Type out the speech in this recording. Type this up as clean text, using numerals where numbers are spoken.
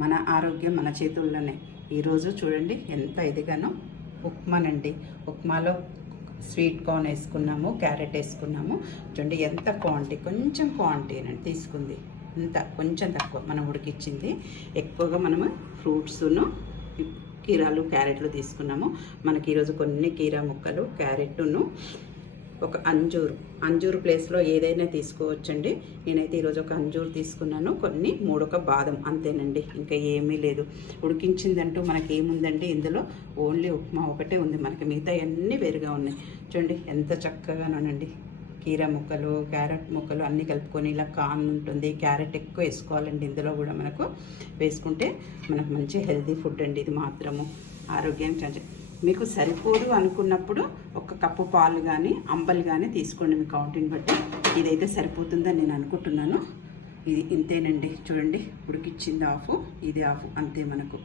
మన ఆరోగ్యం మన చేతుల్లోనే. ఈరోజు చూడండి ఎంత ఇదిగానో ఉప్మానండి. ఉప్మాలో స్వీట్ కార్న్ వేసుకున్నాము, క్యారెట్ వేసుకున్నాము. చూడండి ఎంత క్వాంటిటీ, కొంచెం క్వాంటిటీ అండి తీసుకుంది, ఇంత కొంచెం తక్కువ మనం ఉడికిచ్చింది. ఎక్కువగా మనము ఫ్రూట్స్ను కీరాలు క్యారెట్లు తీసుకున్నాము. మనకి ఈరోజు కొన్ని కీరా ముక్కలు, క్యారెట్ను, ఒక అంజూరు ప్లేస్లో ఏదైనా తీసుకోవచ్చండి. నేనైతే ఈరోజు ఒక అంజూరు తీసుకున్నాను, కొన్ని 3 బాదం, అంతేనండి. ఇంకా ఏమీ లేదు. ఉడికించిందంటూ మనకి ఏముందండి ఇందులో, ఓన్లీ ఉప్మా ఒకటే ఉంది. మనకి మిగతా అన్నీ వేరుగా ఉన్నాయి. చూడండి ఎంత చక్కగానండి. కీరా ముక్కలు, క్యారెట్ ముక్కలు అన్నీ కలుపుకొని ఇలా కార్న్ ఉంటుంది. క్యారెట్ ఎక్కువ వేసుకోవాలండి ఇందులో కూడా. మనకు వేసుకుంటే మనకు మంచి హెల్తీ ఫుడ్ అండి ఇది మాత్రము. ఆరోగ్యం మీకు సరిపోదు అనుకున్నప్పుడు 1 కప్పు పాలు కానీ అంబలు కానీ తీసుకోండి మీ కౌంటిని బట్టి. ఇదైతే సరిపోతుందని నేను అనుకుంటున్నాను. ఇది ఇంతేనండి. చూడండి ఉడికిచ్చింది ఆఫ్, ఇది ఆఫ్, అంతే మనకు.